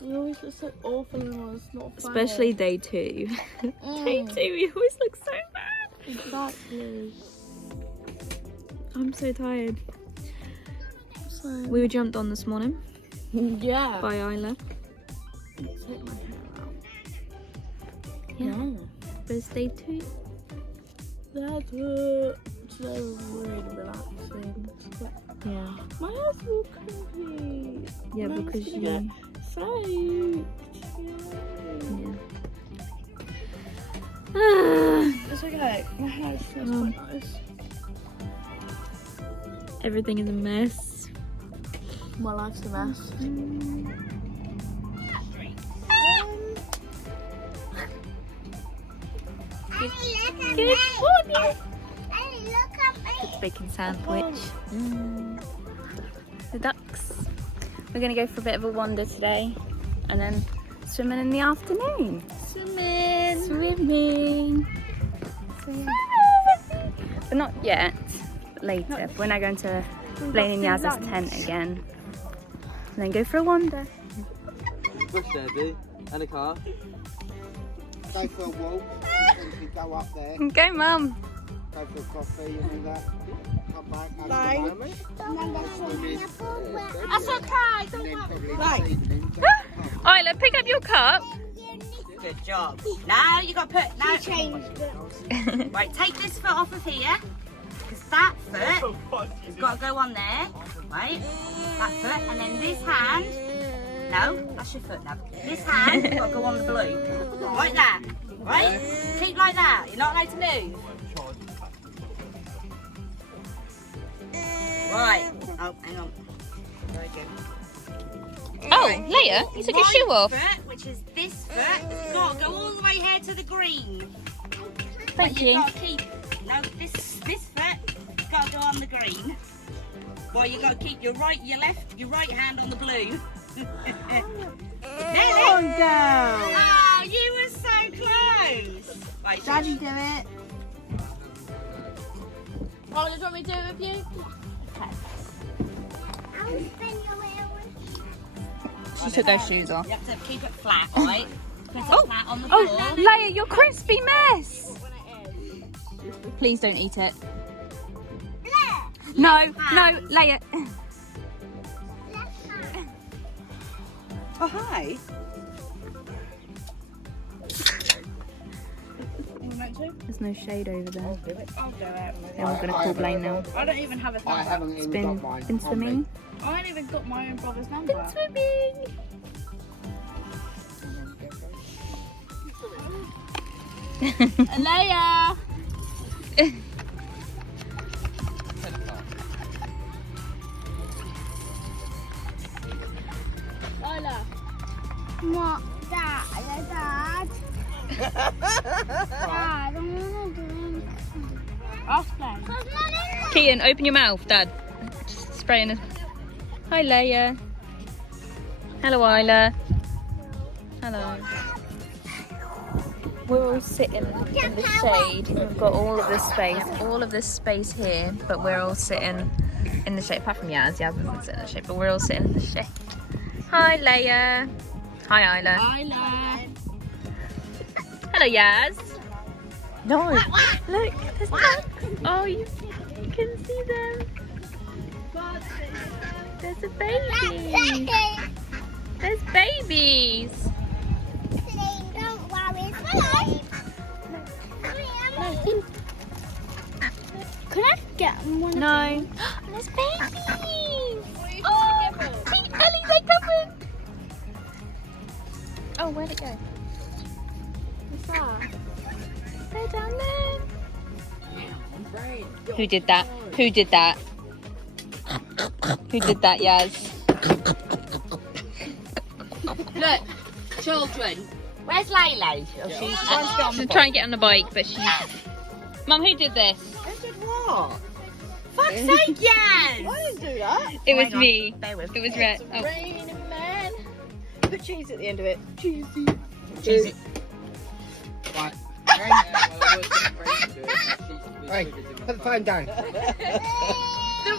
You always look so awful and it's not funny. Especially day 2. Day 2, you always look so bad. Exactly. I'm so tired. So, We were jumped on this morning yeah. by Isla. Take my hair out. Yeah. No. But it's day 2. That's it. Today was really relaxing. Yeah. My hair's all crimpy. Yeah, Mine's because gonna you... get soaked. Yeah. It's okay. My hair smells quite nice. Everything is a mess. My life's a mess. Good morning. It's bacon sandwich. The ducks. We're gonna go for a bit of a wander today, and then swimming in the afternoon. Swimming. But not yet. But later. We're now going to Blaine and Yaz's tent again, and then go for a wander. Bush there, dude, and a car. Go for a walk, and we go up there, Go, Mum. go for coffee and all that. Come back, have Bye. some lunch, That's okay. and then probably Right. this evening go Isla, pick up your cup. Good job. Now you got to put. Now, right, take this foot off of here. Because that foot has got to go on there. Right? That foot. And then this hand. No, that's your foot now. This hand has got to go on the blue. Like that. Right? Keep like that. You're not allowed to move. Right. Oh, hang on. Very good. Oh, Leia, you took your My shoe off. foot, which is this foot, has got to go all the way here to the green. Thank But you. You've got to keep. No, this foot got to go on the green. Well, you got to keep your right hand on the blue. Oh, no. Oh, you were so close. Right, Daddy, do it. Oh, do you want me to do it with you? She took those shoes off. you have to keep it flat, right? Put it flat on the Oh, floor. Leia, your crispy mess. Please don't eat it. No, no, Leia. Oh, hi. There's no shade over there. I'll do it. Then we're gonna call Blaine now. I don't even have a I number. haven't even got mine. Been on me. swimming. I ain't even got my own brother's number. Swimming. Alea! Lola. What? Dad. Dad, I want to do Ask them. it. Kean, open your mouth, Dad. Just spraying it. Hi, Leia. Hello, Isla. Hello. We're all sitting in the shade. We've got all of this space here, but we're all sitting in the shade. Apart from Yaz, Yaz doesn't sit in the shade, but we're all sitting in the shade. Hi, Leia. Hi, Isla. Isla. Hello, Yaz. No, look, there's ducks. Oh, you can see them. There's a baby. There's babies. Don't worry. Can I get one? No. There's babies. Oh, see, Ellie, they're coming. Oh, where'd it go? What's that? They're down there. Who did that? Who did that? Who did that, Yaz? Look, children. Where's Layla? Oh, she's trying to get on the She's trying to get on the bike, but she's... Mum, who did this? Who did what? Fuck's sake, yes! I didn't do that. It was Hang on, me. bear with It me. was Red. Oh. Raining man. Put cheese at the end of it. Cheesy. Cheesy. Right. Hey, Hey, put the phone down. The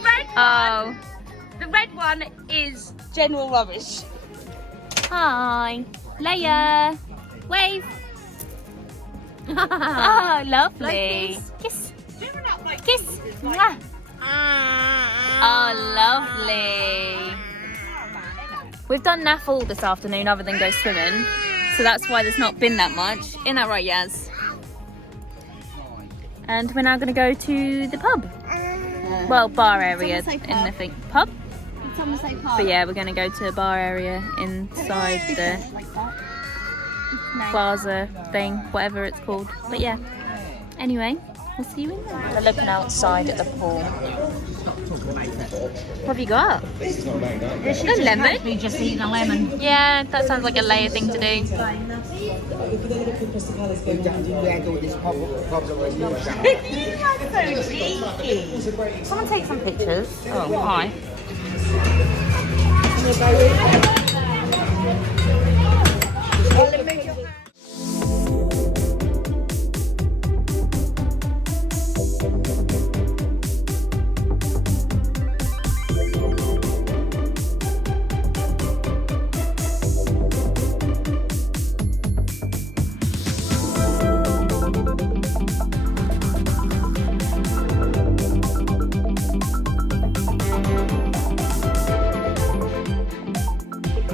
red Oh. one is general rubbish. Hi. Leia. Wave. Oh, lovely. Kiss. Kiss. Mwah. Oh, lovely. We've done naff all this afternoon other than go swimming. So that's why there's not been that much. Isn't that right, Yaz? And we're now going to go to the pub. Well, bar area in the thing. Pub? Someone say pub. But yeah, we're going to go to a bar area inside the plaza thing, whatever it's called. But yeah, anyway, we'll see you in there. We're looking outside at the pool. What have you got? No lemon? We just eating a lemon. Yeah, that sounds like a Leia thing to do. Someone take some pictures. Oh, hi.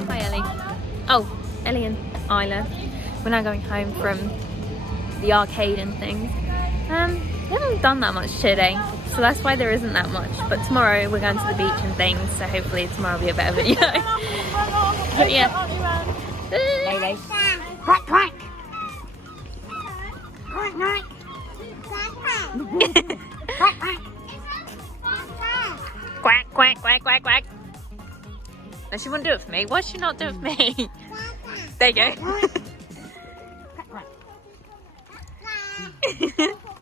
Hi, Ellie. Oh, Ellie and Isla. We're now going home from the arcade and things. We haven't done that much today, so that's why there isn't that much. But tomorrow we're going to the beach and things, so hopefully tomorrow will be a better video. But yeah. Lady. Quack, quack. Quack, quack. Quack, quack. Quack, quack, quack, quack, quack. No, she won't do it for me. Why should she not do it for me? There you go. Quack, quack.